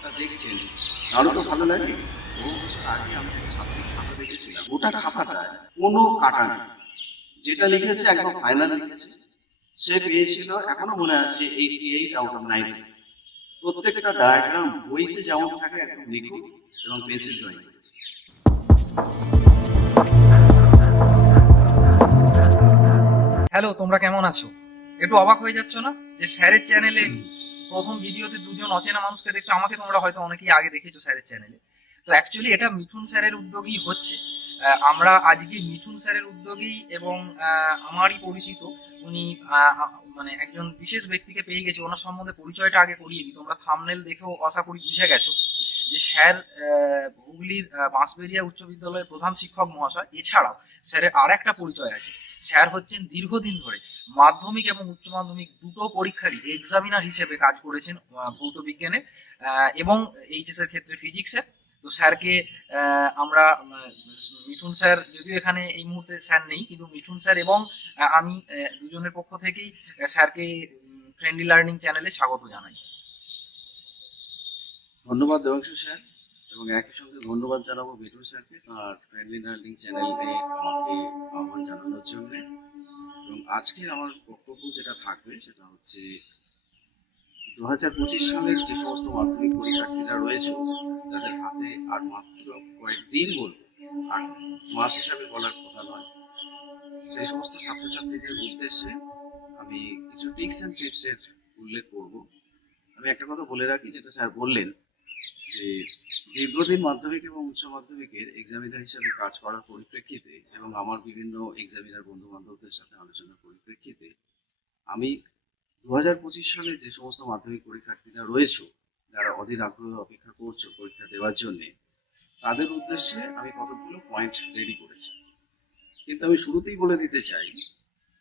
খাতাটা দেখছেন তাহলে তো ভালো লাগে। বহু বছর আগে আমি ছাত্রের খাতা দেখেছিলাম, গোটা খাতাটায় কোনো কাটা নেই। যেটা লিখেছে একদম ফাইনাল লিখেছে। সে পেয়েছিল, এখনও মনে আছে eighty eight out of ninety প্রত্যেকটা ডায়াগ্রাম বইতে যেমন থাকে, একদম নিখুঁত এবং পেন্সিল ড্রয়িং করেছে। হ্যালো তোমরা কেমন আছো? একটু অবাক হয়ে যাচ্ছ না? যে স্যারের চ্যানেলে প্রথম ভিডিওতে দুজন অচেনা মানুষকে দেখছ, আমাকে তোমরা হয়তো অনেকেই আগে দেখেছ স্যারের চ্যানেলে তো অ্যাকচুয়ালি এটা মিঠুন স্যারের উদ্যোগেই হচ্ছে। আমরা আজকে মিঠুন স্যারের উদ্যোগেই এবং আমারই পরিচিত, উনি মানে একজন বিশেষ ব্যক্তিকে পেয়ে গেছি। ওনার সম্বন্ধে পরিচয়টা আগে করিয়ে দিই। তোমরা থামনেল দেখেও আশা করি বুঝে গেছো। যে স্যার হুগলির বাঁশবেরিয়া উচ্চ বিদ্যালয়ের প্রধান শিক্ষক মহাশয়, এছাড়াও স্যারের আর একটা পরিচয় আছে। স্যার হচ্ছেন দীর্ঘদিন ধরে মাধ্যমিক এবং উচ্চ মাধ্যমিক দুটো পরীক্ষারই এক্সামিনার হিসেবে কাজ করেছেন ভৌত বিজ্ঞানে এবং এইচএস এর ক্ষেত্রে ফিজিক্সে তো স্যারকে আমরা মিঠুন স্যার, যদিও এখানে এই মুহূর্তে স্যার নেই, কিন্তু মিঠুন স্যার এবং আমি দুজনের পক্ষ থেকেই স্যারকে ফ্রেন্ডলি লার্নিং চ্যানেলে স্বাগত জানাই। ধন্যবাদ দেবাংশু স্যার, এবং একই সঙ্গে ধন্যবাদ জানাব মিঠুন স্যারকে তার ফ্রেন্ডলি লার্নিং চ্যানেলে আমাকে আহ্বান জানানোর জন্য। এবং আজকে আমার বক্তব্য যেটা থাকবে সেটা হচ্ছে দু হাজার পঁচিশ সালের যে সমস্ত মাধ্যমিক পরীক্ষার্থীরা রয়েছে, তাদের হাতে আর মাত্র কয়েকদিন বলব আর মাস হিসাবে বলার কথা নয়। সেই সমস্ত ছাত্রছাত্রীদের উদ্দেশ্যে আমি কিছু টিপস অ্যান্ড টিপসের উল্লেখ করব। আমি একটা কথা বলে রাখি, যেটা স্যার বললেন যে দীর্ঘদিন মাধ্যমিক এবং উচ্চ মাধ্যমিকের এক্সামিনার হিসেবে কাজ করার পরিপ্রেক্ষিতে এবং আমার বিভিন্ন এক্সামিনার বন্ধু বান্ধবদের সাথে আলোচনার পরিপ্রেক্ষিতে আমি দু হাজার পঁচিশ সালের যে সমস্ত মাধ্যমিক পরীক্ষার্থীরা রয়েছে, যারা অধীর আগ্রহে অপেক্ষা করছ পরীক্ষা দেওয়ার জন্যে, তাদের উদ্দেশ্যে আমি কতগুলো পয়েন্ট রেডি করেছি। কিন্তু আমি শুরুতেই বলে দিতে চাই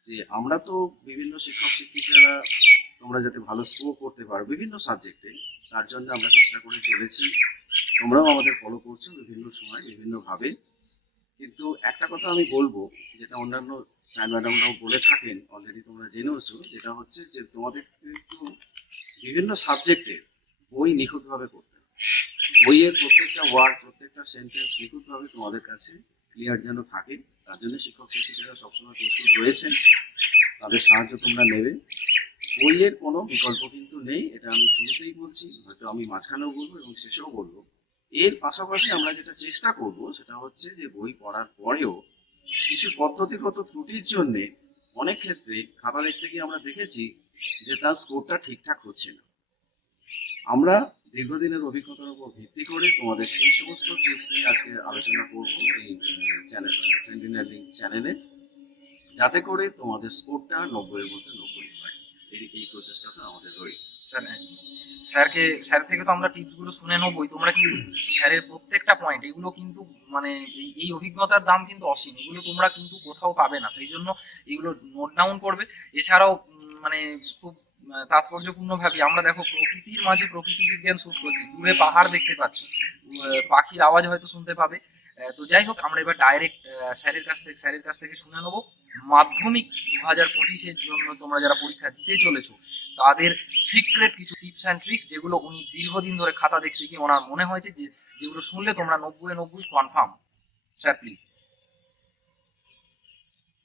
যে আমরা তো বিভিন্ন শিক্ষক শিক্ষিকারা তোমরা যাতে ভালো স্কোর করতে পারো বিভিন্ন সাবজেক্টে তার জন্য আমরা চেষ্টা করে চলেছি। তোমরাও আমাদের ফলো করছ বিভিন্ন সময়, বিভিন্নভাবে। কিন্তু একটা কথা আমি বলব, যেটা অন্যান্য স্যার ম্যাডামরাও বলে থাকেন অলরেডি তোমরা জেনেওছো, যেটা হচ্ছে যে তোমাদের কিন্তু বিভিন্ন সাবজেক্টের বই নিখুঁতভাবে করতে হবে। বইয়ের প্রত্যেকটা ওয়ার্ড প্রত্যেকটা সেন্টেন্স নিখুঁতভাবে তোমাদের কাছে ক্লিয়ার যেন থাকে। তার জন্য শিক্ষক শিক্ষিকারা সবসময় প্রস্তুত রয়েছেন। তাদের সাহায্য তোমরা নেবে। বইয়ের কোনো বিকল্প কিন্তু নেই, এটা আমি শুরুতেই বলছি, হয়তো আমি মাঝখানেও বলব এবং শেষেও বলব। এর পাশাপাশি আমরা যেটা চেষ্টা করব, সেটা হচ্ছে যে বই পড়ার পরেও কিছু পদ্ধতিগত ত্রুটির জন্য অনেক ক্ষেত্রে খাতা দেখতে গিয়ে আমরা দেখেছি যে তার স্কোরটা ঠিকঠাক হচ্ছে না। আমরা দীর্ঘদিনের অভিজ্ঞতার উপর ভিত্তি করে তোমাদের সেই সমস্ত ট্রিক্স নিয়ে আজকে আলোচনা করব এই চ্যানেল চ্যানেলে যাতে করে তোমাদের স্কোরটা নব্বইয়ের মধ্যে নব্বই। এই প্রচেষ্টাটা আমাদের স্যার স্যারকে স্যার থেকে তো আমরা শুনে নেবই। তোমরা স্যারের প্রত্যেকটা পয়েন্ট এগুলো কিন্তু মানে এই- অভিজ্ঞতার দাম কিন্তু অসীম। এগুলো তোমরা কিন্তু কোথাও পাবে না। সেই জন্য এগুলো নোট ডাউন করবে। এছাড়াও মানে খুব আহ, তাৎপর্যপূর্ণভাবে আমরা দেখো প্রকৃতির মাঝে প্রকৃতি বিজ্ঞান শুট করছি। দূরে পাহাড় দেখতে পাচ্ছি। পাখির আওয়াজ হয়তো শুনতে পাবে। তো যাই হোক, আমরা এবার ডাইরেক্ট স্যারের কাছ থেকে স্যারের কাছ থেকে শুনে নেব। মাধ্যমিক দু হাজার পঁচিশের জন্য তোমরা যারা পরীক্ষা দিতে চলেছো, তাদের সিক্রেট কিছু টিপস অ্যান্ড ট্রিক্স যেগুলো উনি দীর্ঘদিন ধরে খাতা দেখতে গিয়ে ওনার মনে হয়েছে যে, যেগুলো শুনলে তোমরা নব্বই নব্বই কনফার্ম স্যার প্লিজ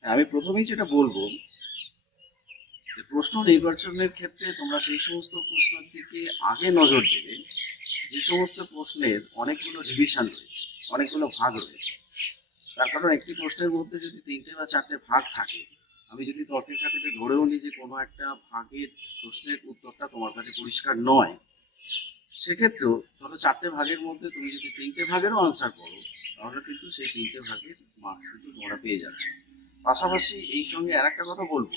আমি প্রথমেই যেটা বলব প্রশ্ন নির্বাচনের ক্ষেত্রে তোমরা সেই সমস্ত প্রশ্নের দিকে আগে নজর দেবে। যে সমস্ত প্রশ্নের অনেকগুলো ডিভিশন রয়েছে, অনেকগুলো ভাগ রয়েছে। তার কারণ একটি প্রশ্নের মধ্যে যদি তিনটে বা চারটে ভাগ থাকে, আমি যদি তর্কের খাতিরে ধরেও নিই যে কোনো একটা ভাগের প্রশ্নের উত্তরটা তোমার কাছে পরিষ্কার নয়, সেক্ষেত্রেও ধরো চারটে ভাগের মধ্যে তুমি যদি তিনটে ভাগেরও আনসার করো, তাহলে কিন্তু সেই তিনটে ভাগের মার্কস কিন্তু তোমরা পেয়ে যাচ্ছ। পাশাপাশি এই সঙ্গে আর একটা কথা বলব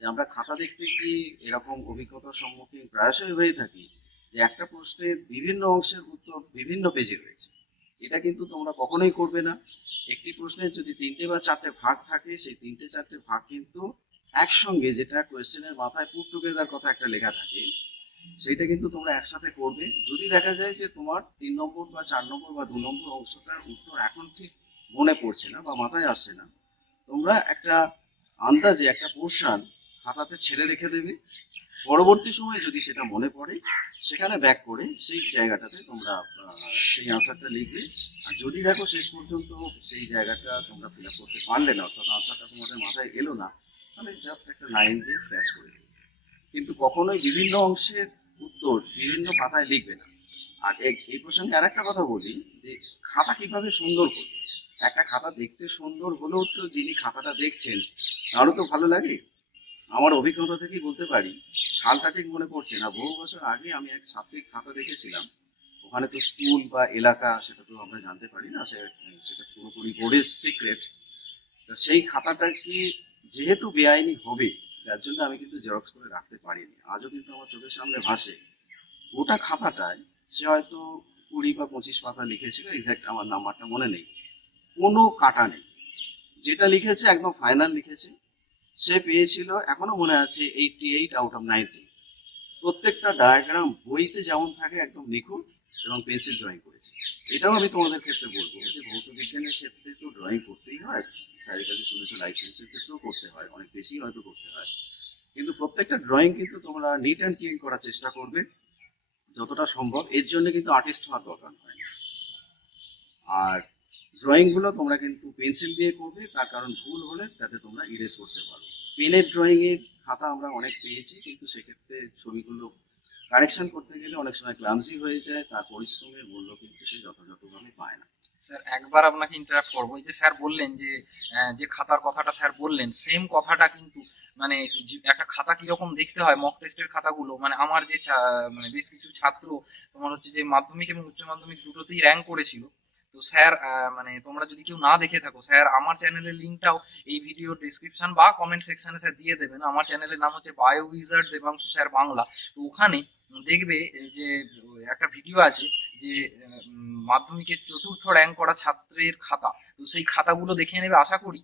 যে আমরা খাতা দেখতে গিয়ে এরকম অভিজ্ঞতার সম্মুখীন প্রায়শই হয়ে থাকি যে একটা প্রশ্নের বিভিন্ন অংশের উত্তর বিভিন্ন পেজে রয়েছে। এটা কিন্তু তোমরা কখনোই করবে না। একটি প্রশ্নের যদি তিনটে বা চারটে ভাগ থাকে, সেই তিনটে চারটে ভাগ কিন্তু একসঙ্গে যেটা কোয়েশ্চেনের মাথায় পুট টুগেদার কথা একটা লেখা থাকে সেটা কিন্তু তোমরা একসাথে করবে। যদি দেখা যায় যে তোমার তিন নম্বর বা চার নম্বর বা দু নম্বর অংশটার উত্তর এখন ঠিক মনে পড়ছে না বা মাথায় আসছে না, তোমরা একটা আন্দাজে একটা পোর্শন খাতাতে ছেড়ে রেখে দেবে। পরবর্তী সময়ে যদি সেটা মনে পড়ে, সেখানে ব্যাক করে সেই জায়গাটাতে তোমরা সেই আনসারটা লিখবে। আর যদি দেখো শেষ পর্যন্ত সেই জায়গাটা তোমরা ফিল আপ করতে পারলে না, অর্থাৎ আনসারটা তোমাদের মাথায় এলো না, তাহলে জাস্ট একটা লাইন দিয়ে স্ক্র্যাচ করে দেবে। কিন্তু কখনোই বিভিন্ন অংশের উত্তর বিভিন্ন পাতায় লিখবে না। আর এই- প্রসঙ্গে আর একটা কথা বলি, যে খাতা কীভাবে সুন্দর করবে? একটা খাতা দেখতে সুন্দর হলেও তো যিনি খাতাটা দেখছেন, তারও তো ভালো লাগে। আমার অভিজ্ঞতা থেকেই বলতে পারি, সালটা ঠিক মনে পড়ছে না। বহু বছর আগে আমি এক ছাত্রীর খাতা দেখেছিলাম। ওখানে তো স্কুল বা এলাকা, সেটা তো আমরা জানতে পারি না সেটা পুরোপুরি বোর্ডের সিক্রেট। সেই খাতাটা কি যেহেতু বেআইনি হবে, যার জন্য আমি কিন্তু জেরক্স করে রাখতে পারিনি। আজও কিন্তু আমার চোখের সামনে ভাসে। গোটা খাতাটায় সে হয়তো কুড়ি বা পঁচিশ পাতা লিখেছিল এক্স্যাক্ট আমার নাম্বারটা মনে নেই। কোনো কাটা নেই। যেটা লিখেছে, একদম ফাইনাল লিখেছে। সে পেয়েছিল, এখনও মনে আছে eighty eight out of ninety প্রত্যেকটা ডায়াগ্রাম বইতে যেমন থাকে, একদম নিখুঁত এবং পেন্সিল ড্রয়িং করেছে। এটাও আমি তোমাদের ক্ষেত্রে বলব যে ভৌত বিজ্ঞানের ক্ষেত্রে তো ড্রয়িং করতেই হয় কাছে শুনেছো লাইফ সায়েন্সের ক্ষেত্রেও করতে হয়, অনেক বেশি হয়তো করতে হয়। কিন্তু প্রত্যেকটা ড্রয়িং কিন্তু তোমরা নিট অ্যান্ড ক্লিন করার চেষ্টা করবে, যতটা সম্ভব। এর জন্য কিন্তু আর্টিস্ট হওয়ার দরকার হয় না। আর ড্রয়িংগুলো তোমরা কিন্তু পেন্সিল দিয়ে করবে, তার কারণ ভুল হলে যাতে তোমরা ইরেজ করতে পারো। পেনের ড্রয়িং এর খাতা আমরা অনেক পেয়েছি, কিন্তু সেক্ষেত্রে ছবিগুলো কারেকশন করতে গেলে অনেক সময় ক্লামসি হয়ে যায়, তার পরিশ্রমের মূল্য কিন্তু সে যথাযথভাবে পায় না। স্যার, একবার আপনাকে ইন্টারাপ্ট করব। এই যে স্যার বললেন যে যে খাতার কথাটা স্যার বললেন সেম কথাটা কিন্তু মানে একটা খাতা কীরকম দেখতে হয় মক টেস্টের খাতাগুলো? মানে আমার যে মানে বেশ কিছু ছাত্র, তোমার হচ্ছে যে মাধ্যমিক এবং উচ্চ মাধ্যমিক দুটোতেই র্যাঙ্ক করেছিল। তো স্যার মানে তোমরা যদি কেউ না দেখে থাকো, স্যার, আমার চ্যানেলের লিঙ্কটাও এই ভিডিও ডিসক্রিপশন বা কমেন্ট সেকশনে স্যার দিয়ে দেবেন। আমার চ্যানেলের নাম হচ্ছে bio wizard Debanshu sir Bangla. তো ওখানে দেখবে যে, একটা ভিডিও আছে যে মাধ্যমিকের চতুর্থ র্যাঙ্ক করা ছাত্রের খাতা। তো সেই খাতাগুলো দেখে নেবে, আশা করি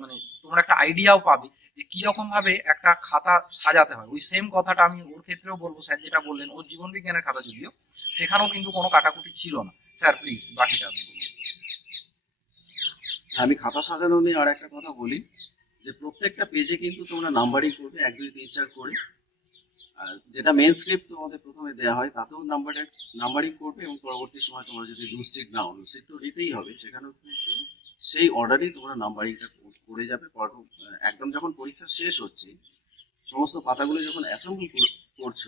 মানে তোমরা একটা আইডিয়াও পাবে যে কীরকম ভাবে একটা খাতা সাজাতে হয়। ওই সেম কথাটা আমি ওর ক্ষেত্রেও বলব, স্যার যেটা বললেন, ওর জীবন বিজ্ঞানের খাতা যদিও, সেখানেও কিন্তু কোনো কাটাকুটি ছিল না। স্যার প্লিজ বাকিটা আপনি আমি খাতা সাজানো নিয়ে আর একটা কথা বলি, যে প্রত্যেকটা পেজে কিন্তু তোমরা নাম্বারিং করবে, এক, দুই, তিন, চার করে। আর যেটা মেন স্ক্রিপ্ট তোমাদের প্রথমে দেওয়া হয়, তাতেও নাম্বারিং নাম্বারিং করবে এবং পরবর্তী সময় তোমরা যদি লুসিট নাও লুসিট তো নিতেই হবে, সেখানেও কিন্তু সেই অর্ডারেই তোমরা নাম্বারিংটা করে যাবে। একদম যখন পরীক্ষা শেষ হচ্ছে, সমস্ত পাতাগুলো যখন অ্যাসেম্বল করছ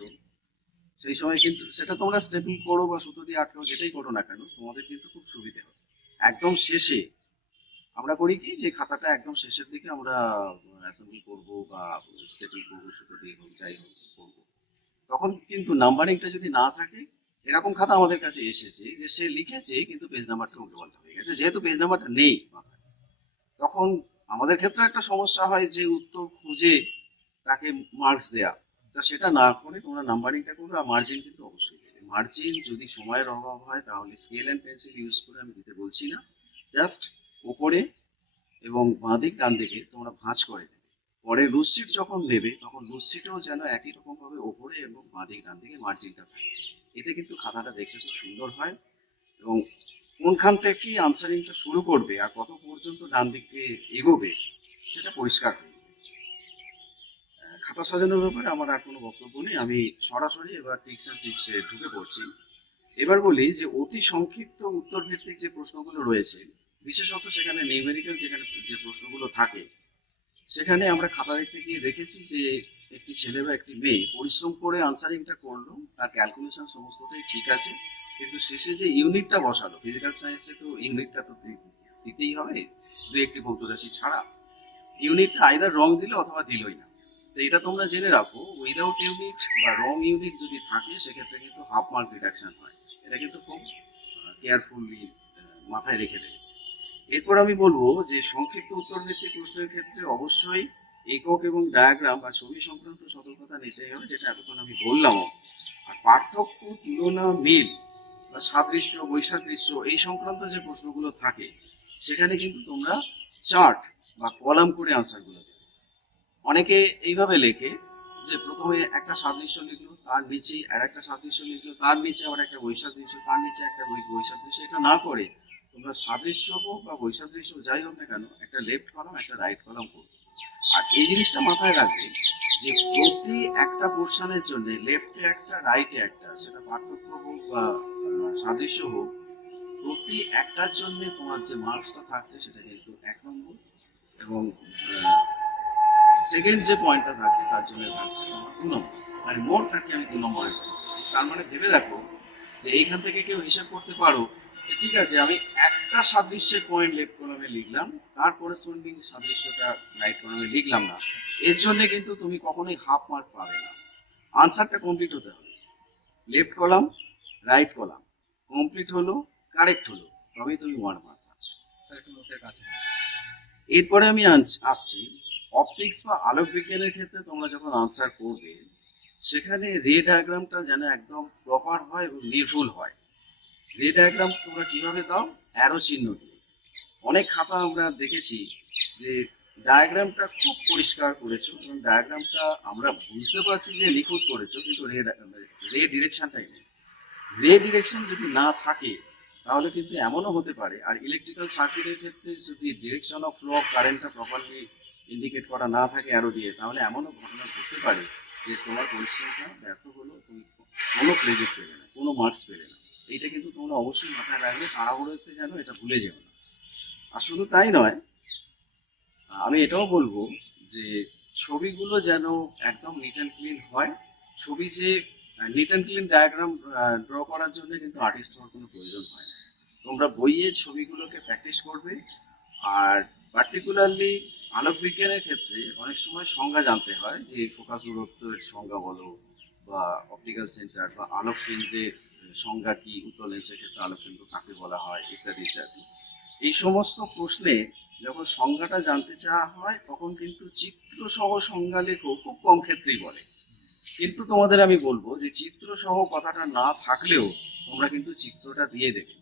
সেই সময় কিন্তু সেটা তোমরা স্টেপল করো বা সুতো দিয়ে আটকাও, যেটাই করো না কেন, তোমাদের কিন্তু খুব সুবিধে হবে। একদম শেষে আমরা করি কি, যে খাতাটা একদম শেষের দিকে আমরা অ্যাসেম্বল করব বা স্টেপল করব, সুতো দিয়ে হোক, যাই হোক, করব। তখন কিন্তু নাম্বারিংটা যদি না থাকে, এরকম খাতা আমাদের কাছে এসেছে যে সে লিখেছে, কিন্তু পেজ নাম্বারটা উল্টোপাল্টা হয়ে গেছে। যেহেতু পেজ নাম্বারটা নেই তখন আমাদের ক্ষেত্রে একটা সমস্যা হয় যে উত্তর খুঁজে তাকে মার্কস দেয়া। তা সেটা না করে তোমরা নাম্বারিংটা করবে আর মার্জিন কিন্তু অবশ্যই দেবে। মার্জিন যদি সময়ের অভাব হয় তাহলে স্কেল অ্যান্ড পেন্সিল ইউজ করে আমি দিতে বলছি না। জাস্ট ওপরে এবং বাঁ দিক ডান দিকে তোমরা ভাঁজ করে দেবে। পরে লুসিট যখন নেবে তখন লুসিটেও যেন একই রকমভাবে ওপরে এবং বাঁ দিক ডান দিকে মার্জিনটা থাকে। এতে কিন্তু খাতাটা দেখতে খুব সুন্দর হয় এবং কোনখান থেকে আনসারিংটা শুরু করবে আর কত পর্যন্ত ডান দিকে এগোবে সেটা পরিষ্কার। আহ, খাতা সাজানোর ব্যাপারে, আমার আর কোনো বক্তব্য নেই। আমি সরাসরি এবার টিপস অ্যান্ড টিপসে ঢুকে পড়ছি। এবার বলি যে, অতি সংক্ষিপ্ত উত্তর ভিত্তিক যে প্রশ্নগুলো রয়েছে, বিশেষত সেখানে নিউমেরিক্যাল যেখানে যে প্রশ্নগুলো থাকে, সেখানে আমরা খাতা দেখতে গিয়ে দেখেছি যে, একটি ছেলে বা একটি মেয়ে পরিশ্রম করে আনসারিংটা করল, তার ক্যালকুলেশন সমস্তটাই ঠিক আছে, কিন্তু শেষে যে ইউনিটটা বসালো ফিজিক্যাল সায়েন্সে তো ইউনিটটা তো দিতেই হবে দু একটি ভৌত রাশি ছাড়া। ইউনিটটা আইদার রং দিল অথবা দিলই না। এটা তোমরা জেনে রাখো উইদাউট ইউনিট বা রং ইউনিট যদি থাকে, সেক্ষেত্রে কিন্তু হাফ মার্ক রিডাকশন হয়। এটা কিন্তু খুব কেয়ারফুলি মাথায় রেখে দেবে। এরপর আমি বলব যে সংক্ষিপ্ত উত্তর ভিত্তিক প্রশ্নের ক্ষেত্রে অবশ্যই একক এবং ডায়াগ্রাম বা ছবি সংক্রান্ত সতর্কতা নিতে হবে, যেটা এতক্ষণ আমি বললাম আর পার্থক্য, তুলনা, মিল বা সাদৃশ্য, বৈসাদৃশ্য এই সংক্রান্ত যে প্রশ্নগুলো থাকে, সেখানে কিন্তু তোমরা চার্ট বা কলাম করে আনসারগুলো অনেকে এইভাবে লেখে যে প্রথমে একটা সাদৃশ্য লিখলো, তার নিচেই আর একটা সাদৃশ্য লিখলো, তার নিচে আবার একটা বৈসাদৃশ্য তার নিচে একটা বৈসাদৃশ্য এটা না করে তোমরা সাদৃশ্য হোক বা বৈসাদৃশ্য যাই হোক না কেন, একটা লেফট কলাম একটা রাইট কলাম করবে আর এই জিনিসটা মাথায় রাখবে যে প্রতি একটা পোর্শনের জন্য লেফটে একটা রাইটে একটা, সেটা পার্থক্য হোক বা সাদৃশ্য হোক, প্রতি একটার জন্য তোমার যে মার্কসটা থাকছে সেটা কিন্তু এক নম্বর এবং সেকেন্ড যে পয়েন্টটা থাকছে তার জন্য থাকছে তোমার দু নম্বর। মানে মোট আর কি আমি দু নম্বরে। তার মানে ভেবে দেখো যে এইখান থেকে কেউ হিসাব করতে পারো যে ঠিক আছে আমি একটা সাদৃশ্যের পয়েন্ট লেফট কলামে লিখলাম তার করেসপন্ডিং সাদৃশ্যটা রাইট কলামে লিখলাম না। এর জন্য কিন্তু তুমি কখনোই হাফ মার্ক পাবে না। আনসারটা কমপ্লিট হতে হবে। Left column right column complete হলো কারেক্ট হলো। তবেই তুমি ওয়ান মার্ক পাচ্ছ। স্যার একটু নোটের কাছে এরপরে আমি আসছি। অপটিক্স বা আলোক বিজ্ঞানের ক্ষেত্রে তোমরা যখন আনসার করবে, সেখানে রে ডায়াগ্রামটা যেন একদম প্রপার হয় এবং নির্ভুল হয়। রে ডায়াগ্রাম তোমরা কীভাবে দাও? অ্যারো চিহ্ন দিয়ে। অনেক খাতা আমরা দেখেছি যে ডায়াগ্রামটা খুব পরিষ্কার করেছ এবং ডায়াগ্রামটা আমরা বুঝতে পারছি যে নিখুঁত করেছ, কিন্তু রে রে ডিরেকশনটাই নেই। রে ডিরেকশন যদি না থাকে, তাহলে কিন্তু এমনও হতে পারে। আর ইলেকট্রিক্যাল সার্কিটের ক্ষেত্রে যদি ডিরেকশন অফ ফ্লো অফ কারেন্টটা প্রপারলি ইন্ডিকেট করা না থাকে আরও দিয়ে, তাহলে এমনও ঘটনা ঘটতে পারে যে তোমার পরিশ্রমটা ব্যর্থ হলো, তুমি কোনো ক্রেডিট পেলে না, কোনো মার্কস পেলে না। এইটা কিন্তু তোমরা অবশ্যই মাথায় রাখবে তাড়াহুড়োতে যেন এটা ভুলে যেও না। আর শুধু তাই নয়, আমি এটাও বলব যে ছবিগুলো যেন একদম নিট অ্যান্ড ক্লিন হয়, ছবি যে neat and clean diagram draw করার জন্য কিন্তু আর্টিস্ট হওয়ার কোনো প্রয়োজন হয় না। তোমরা বইয়ে ছবিগুলোকে প্র্যাকটিস করবে, আর পার্টিকুলারলি আলোক বিজ্ঞানের ক্ষেত্রে অনেক সময় সংজ্ঞা জানতে হয় যে ফোকাস দূরত্বের সংজ্ঞা বলো বা অপটিক্যাল সেন্টার বা আলোক কেন্দ্রের সংজ্ঞা কি উত্তর লেন্সের ক্ষেত্রে আলোক কেন্দ্র কাকে বলা হয়, ইত্যাদি ইত্যাদি। এই সমস্ত প্রশ্নে যখন সংজ্ঞাটা জানতে চাওয়া হয়, তখন কিন্তু চিত্র সহ সংজ্ঞা লেখো খুব কম ক্ষেত্রেই বলে। কিন্তু তোমাদের আমি বলব যে চিত্র সহ কথাটা না থাকলেও তোমরা কিন্তু চিত্রটা দিয়ে দেবে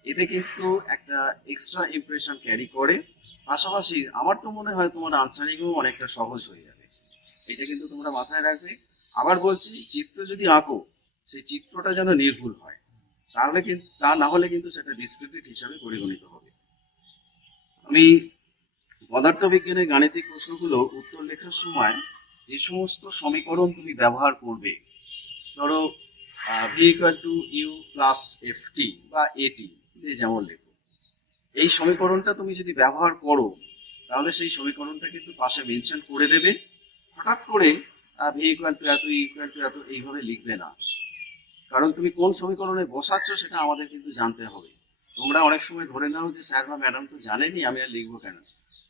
এতে কিন্তু একটা এক্সট্রা ইমপ্রেশন ক্যারি করে। পাশাপাশি আমার তো মনে হয় তোমার আনসারিংও অনেকটা সহজ হয়ে যাবে। এটা কিন্তু তোমরা মাথায় রাখবে। আবার বলছি, চিত্র যদি আঁকো, সেই চিত্রটা যেন নির্ভুল হয়, তাহলে কিন্তু তা না হলে কিন্তু সেটা ডিসক্রিপ্টিভ হিসাবে পরিগণিত হবে। আমি পদার্থবিজ্ঞানের গাণিতিক প্রশ্নগুলো উত্তর লেখার সময় যে সমস্ত সমীকরণ তুমি ব্যবহার করবে, ধরো V equal to U plus F T বা এটি দিয়ে যেমন লেখো। এই সমীকরণটা তুমি যদি ব্যবহার করো, তাহলে সেই সমীকরণটা কিন্তু পাশে মেনশন করে দেবে। হঠাৎ করে টু এত ইকুয়াল টু এত এইভাবে লিখবে না। কারণ তুমি কোন সমীকরণে বসাচ্ছ সেটা আমাদের কিন্তু জানতে হবে। তোমরা অনেক সময় ধরে নাও যে স্যার বা ম্যাডাম তো জানেনি আমি আর লিখব কেন।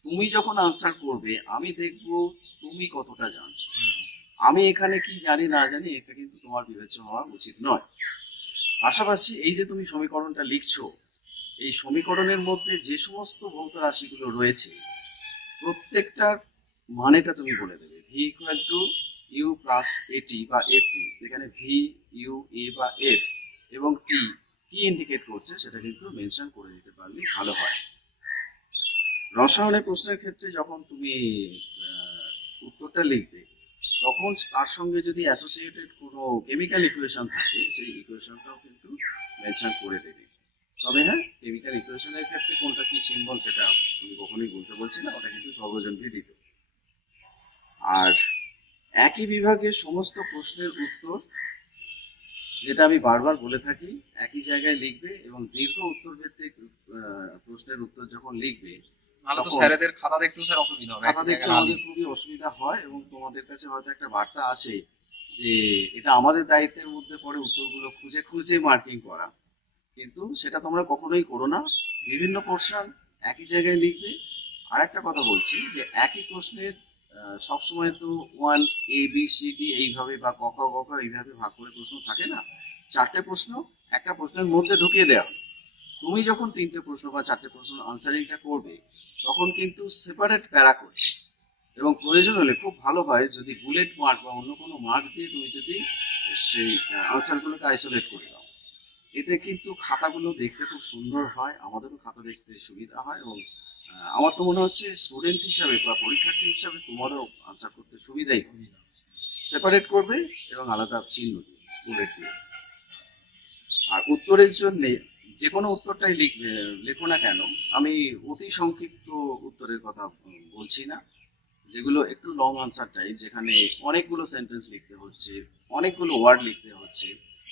তুমি যখন আনসার করবে, আমি দেখব তুমি কতটা জানছো। আমি এখানে কি জানি না জানি, এটা কিন্তু তোমার বিবেচ্য হওয়া উচিত নয়। পাশাপাশি এই যে তুমি সমীকরণটা লিখছো এই সমীকরণের মধ্যে যে সমস্ত ভৌত রাশিগুলো রয়েছে, প্রত্যেকটার মানেটা তুমি বলে দেবে। V equal to U plus at বা এফ যেখানে ভি ইউ এ বা এফ এবং টি কি ইন্ডিকেট করছে সেটা কিন্তু মেনশন করে দিতে পারলে ভালো হয়। রসায়নের প্রশ্নের ক্ষেত্রে যখন তুমি উত্তরটা লিখবে, তখন তার সঙ্গে যদি অ্যাসোসিয়েটেড কোনো কেমিক্যাল ইকুয়েশন থাকে, সেই ইকুয়েশনটাও কিন্তু মেনশন করে দেবে। তবে হ্যাঁ? কেমিক্যাল ইকুয়েশনের ক্ষেত্রে কোনটা কি সিম্বল সেটা আমি কখনোই বলতে বলছি না ওটা কিন্তু সর্বজনকে দিত আর একই বিভাগের সমস্ত প্রশ্নের উত্তর যেটা আমি বারবার বলে থাকি একই জায়গায় লিখবে এবং দীর্ঘ উত্তর ভিত্তিক আহ, প্রশ্নের উত্তর যখন লিখবে স্যারেদের খাতা দেখতেও স্যার অসুবিধা হবে খাতা দেখতে আমাদের খুবই অসুবিধা হয় এবং তোমাদের কাছে হয়তো একটা বার্তা আছে যে এটা আমাদের দায়িত্বের মধ্যে পড়ে উত্তরগুলো খুঁজে খুঁজে মার্কিং করা। কিন্তু সেটা তোমরা কখনোই করো না। বিভিন্ন পোর্শন একই জায়গায় লিখবে। আর একটা কথা বলছি যে একই প্রশ্নের সবসময় তো one A B C D এইভাবে বা ক, খ, গ ঘ এইভাবে ভাগ করে প্রশ্ন থাকে না। চারটে প্রশ্ন, একটা প্রশ্নের মধ্যে ঢুকিয়ে দেওয়া তুমি যখন তিনটে প্রশ্ন বা চারটে প্রশ্ন আনসারিংটা করবে, তখন কিন্তু সেপারেট প্যারা করবে এবং প্রয়োজন হলে খুব ভালো হয় যদি বুলেট মার্ক বা অন্য কোনো মার্ক দিয়ে তুমি যদি সেই আনসারগুলোকে আইসোলেট করে দাও। এতে কিন্তু খাতাগুলো দেখতে খুব সুন্দর হয়, আমাদেরও খাতা দেখতে সুবিধা হয় এবং আমার তো মনে হচ্ছে স্টুডেন্ট হিসাবে বা পরীক্ষার্থী হিসাবে তোমারও আনসার করতে সুবিধাই হবে। সেপারেট করবে এবং আলাদা চিহ্ন দিবে বুলেট দিয়ে। আর উত্তরের জন্যে যে কোনো উত্তরটাই লিখবে লেখো না কেন, আমি অতি সংক্ষিপ্ত উত্তরের কথা বলছি না। যেগুলো একটু লং আনসার টাইপ যেখানে অনেকগুলো সেন্টেন্স লিখতে হচ্ছে, অনেকগুলো ওয়ার্ড লিখতে হচ্ছে।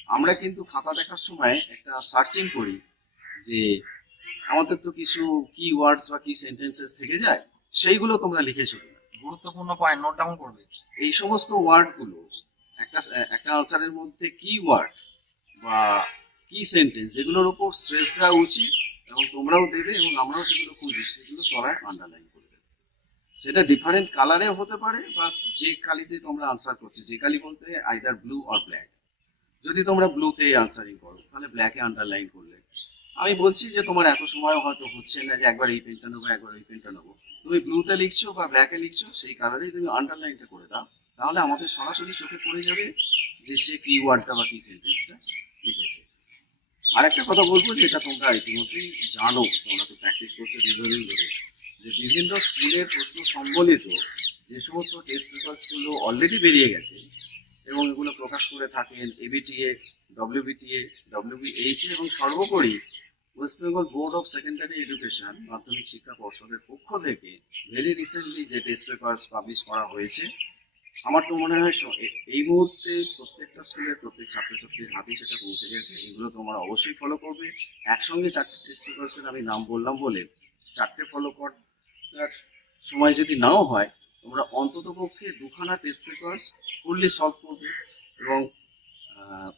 আমরা কিন্তু খাতা দেখার সময় একটা সার্চিং করি যে আমাদের তো কিছু কি ওয়ার্ডস বা কি সেন্টেন্সেস থেকে যায় সেইগুলো তোমরা লিখেছো? গুরুত্বপূর্ণ পয়েন্ট নোট ডাউন করবে। এই সমস্ত ওয়ার্ডগুলো একটা একটা আনসারের মধ্যে কি ওয়ার্ড বা কি সেন্টেন্স যেগুলোর উপর স্ট্রেস দেওয়া উচিত এবং তোমরাও দেবে এবং আমরাও সেগুলো খুঁজি সেগুলো তলায় আন্ডারলাইন করে দেবে। সেটা ডিফারেন্ট কালারেও হতে পারে বা যে কালিতে তোমরা আনসার করছ যে কালি বলতে আইদার ব্লু অর ব্ল্যাক যদি তোমরা ব্লুতে আনসারিং করো, তাহলে ব্ল্যাকে আন্ডারলাইন করলে। আমি বলছি যে তোমার এত সময় হয়তো হচ্ছে না যে একবার এই পেনটা নেব, একবার এই পেনটা নেব। তুমি ব্লুতে লিখছো বা ব্ল্যাকে লিখছো, সেই কালারেই তুমি আন্ডারলাইনটা করে দাও। তাহলে আমাদের সরাসরি চোখে পড়ে যাবে যে সে কি ওয়ার্ডটা বা কি সেন্টেন্সটা লিখেছে। আর একটা কথা বলব যেটা তোমরা ইতিমধ্যেই জানো, তোমরা তো প্র্যাকটিস করছ দীর্ঘদিন ধরে, যে বিভিন্ন স্কুলের প্রশ্ন সম্বলিত যে সমস্ত টেস্ট পেপারগুলো অলরেডি বেরিয়ে গেছে এবং এগুলো প্রকাশ করে থাকেন এবিটিএ ডব্লিউবিটিএ ডব্লিউবিএইচ এবং সর্বোপরি West Bengal board of secondary education মাধ্যমিক শিক্ষা পর্ষদের পক্ষ থেকে ভেরি রিসেন্টলি যে টেস্ট পেপার্স পাবলিশ করা হয়েছে, আমার তো মনে হয় এই মুহূর্তে প্রত্যেকটা স্কুলের প্রত্যেক ছাত্রছাত্রীর হাতে সেটা পৌঁছে গেছে। এগুলো তোমরা অবশ্যই ফলো করবে। একসঙ্গে চারটে টেস্ট পেপার্সের আমি নাম বললাম বলে চারটে ফলো করার সময় যদি নাও হয়, তোমরা অন্তত পক্ষে দুখানা টেস্ট পেপার্স ফুললি সলভ করবে এবং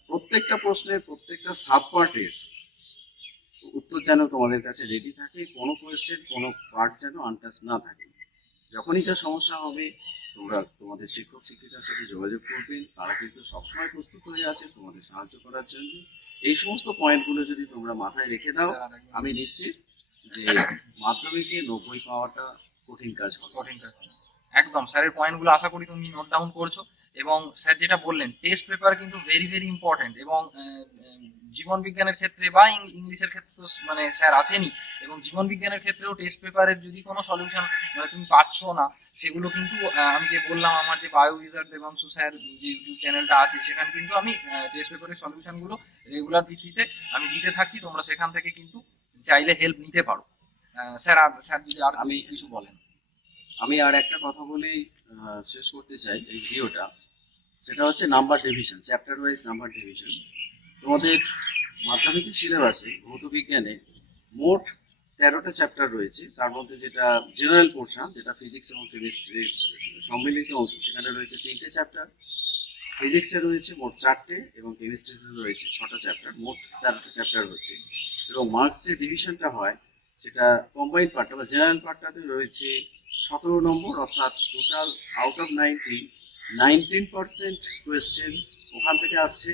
প্রত্যেকটা প্রশ্নের প্রত্যেকটা সাব পার্টের উত্তর যেন তোমাদের কাছে রেডি থাকে কোনো কোয়েশ্চেন কোনো পার্ট যেন আনটাচ না থাকে। যখনই যা সমস্যা হবে তোমরা তোমাদের শিক্ষক শিক্ষিকার সাথে যোগাযোগ করবেন তারা কিন্তু সবসময় প্রস্তুত হয়ে আছে তোমাদের সাহায্য করার জন্য। এই সমস্ত পয়েন্টগুলো যদি তোমরা মাথায় রেখে দাও আমি নিশ্চিত যে মাধ্যমিকে নব্বই পাওয়াটা কঠিন কাজ কঠিন কাজ। একদম স্যারের পয়েন্টগুলো আশা করি তুমি নোট ডাউন করছ। এবং স্যার যেটা বললেন টেস্ট পেপার কিন্তু ভেরি ভেরি ইম্পর্টেন্ট এবং জীবন বিজ্ঞানের ক্ষেত্রে বা ইংলিশের ক্ষেত্রে তো মানে স্যার আছেনই। এবং জীবন বিজ্ঞানের ক্ষেত্রেও টেস্ট পেপারের যদি কোনো সলিউশন মানে তুমি পাচ্ছ না সেগুলো কিন্তু আমি যে বললাম আমার যে বায়ো ইউজার দেবাংশু স্যার যে ইউটিউব চ্যানেলটা আছে সেখানে কিন্তু আমি টেস্ট পেপারের সলিউশনগুলো রেগুলার ভিত্তিতে আমি দিতে থাকছি। তোমরা সেখান থেকে কিন্তু চাইলে হেল্প নিতে পারো। স্যার আর স্যার যদি আর আমি- কিছু বলেন। আমি আর একটা কথা বলেই শেষ করতে চাই এই ভিডিওটা। সেটা হচ্ছে number division chapter wise number division তোমাদের মাধ্যমিকের সিলেবাসে ভৌত বিজ্ঞানে মোট তেরোটা চ্যাপ্টার রয়েছে। তার মধ্যে যেটা জেনারেল পোর্শন যেটা ফিজিক্স এবং কেমিস্ট্রির সম্মিলিত অংশ, সেখানে রয়েছে তিনটে চ্যাপ্টার ফিজিক্সে রয়েছে মোট চারটে এবং কেমিস্ট্রিতে রয়েছে ছটা চ্যাপ্টার মোট তেরোটা চ্যাপ্টার হচ্ছে। এবং মার্কস যে ডিভিশনটা হয়, সেটা কম্বাইন্ড পার্টটা বা জেনারেল পার্টটাতে রয়েছে সতেরো নম্বর, অর্থাৎ total out of ninety nineteen percent question ওখান থেকে আসছে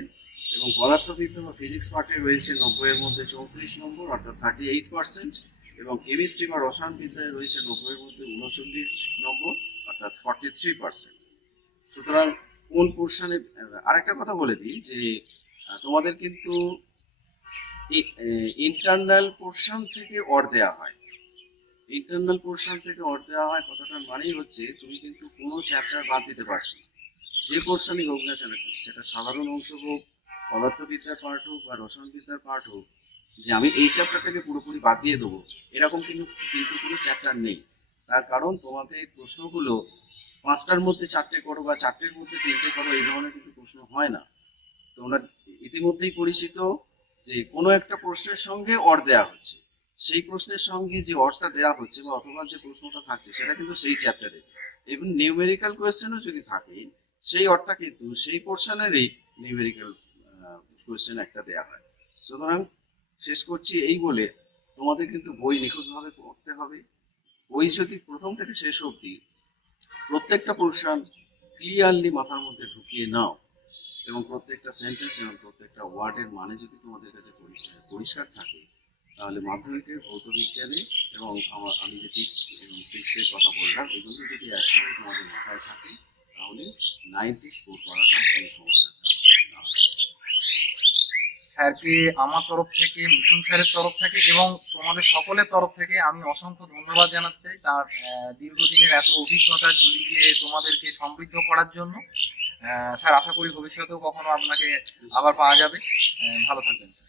এবং পদার্থবিদ্যা বা ফিজিক্স পার্টে রয়েছে নব্বইয়ের মধ্যে চৌত্রিশ নম্বর, অর্থাৎ থার্টি এইট পার্সেন্ট এবং কেমিস্ট্রি বা রসায়নবিদ্যায় রয়েছে নব্বইয়ের মধ্যে উনচল্লিশ নম্বর, অর্থাৎ ফর্টি থ্রি পার্সেন্ট সুতরাং কোন পোর্শনে আরেকটা কথা বলে দিই যে তোমাদের কিন্তু ইন্টারনাল পোর্শন থেকে অর দেওয়া হয়। ইন্টারনাল পোর্শন থেকে অর দেওয়া হয় কথাটার মানেই হচ্ছে তুমি কিন্তু কোনো চ্যাপ্টার বাদ দিতে পারছ যে পোর্শনই হোক না সেটা সেটা সাধারণ অংশ হোক, পদার্থবিদ্যার পার্ট হোক বা রসায়নবিদ্যার পার্ট হোক, যে আমি এই চ্যাপ্টারটাকে পুরোপুরি বাদ দিয়ে দেবো, এরকম কিন্তু কিন্তু কোনো চ্যাপ্টার নেই। তার কারণ তোমাদের প্রশ্নগুলো পাঁচটার মধ্যে চারটে করো বা চারটের মধ্যে তিনটে করো, এই ধরনের কিন্তু প্রশ্ন হয় না। তোমরা ইতিমধ্যেই পরিচিত যে কোনো একটা প্রশ্নের সঙ্গে অর দেওয়া হচ্ছে। সেই প্রশ্নের সঙ্গে যে অরটা দেওয়া হচ্ছে বা অথবা যে প্রশ্নটা থাকছে, সেটা কিন্তু সেই চ্যাপ্টারে এবং নিউমেরিক্যাল কোয়েশ্চেনও যদি থাকে, সেই অরটা কিন্তু সেই পোর্শনেরই নিউমেরিক্যাল কোয়েশ্চেন একটা দেওয়া হয়। সুতরাং শেষ করছি এই বলে তোমাদের কিন্তু বই নিখুঁতভাবে পড়তে হবে। বই যদি প্রথম থেকে শেষ অবধি প্রত্যেকটা পোর্শন ক্লিয়ারলি মাথার মধ্যে ঢুকিয়ে নাও এবং প্রত্যেকটা সেন্টেন্স এবং প্রত্যেকটা ওয়ার্ডের মানে যদি তোমাদের কাছে পরিষ্কার থাকে তাহলে মাধ্যমিকের ভৌত বিজ্ঞানে এবং আমার আমি যে এবং কথা বললাম, এগুলো যদি একসঙ্গে তোমাদের মাথায় থাকে, তাহলে নাইনটি স্কোর করাটা কোনো সমস্যা স্যারকে আমার তরফ থেকে, মিঠুন স্যারের তরফ থেকে এবং তোমাদের সকলের তরফ থেকে আমি অসংখ্য ধন্যবাদ জানাতে চাই তার দীর্ঘদিনের এত অভিজ্ঞতা ঝুলিয়ে তোমাদেরকে সমৃদ্ধ করার জন্য। স্যার, আশা করি ভবিষ্যতেও কখনো আপনাকে আবার পাওয়া যাবে। ভালো থাকবেন, স্যার।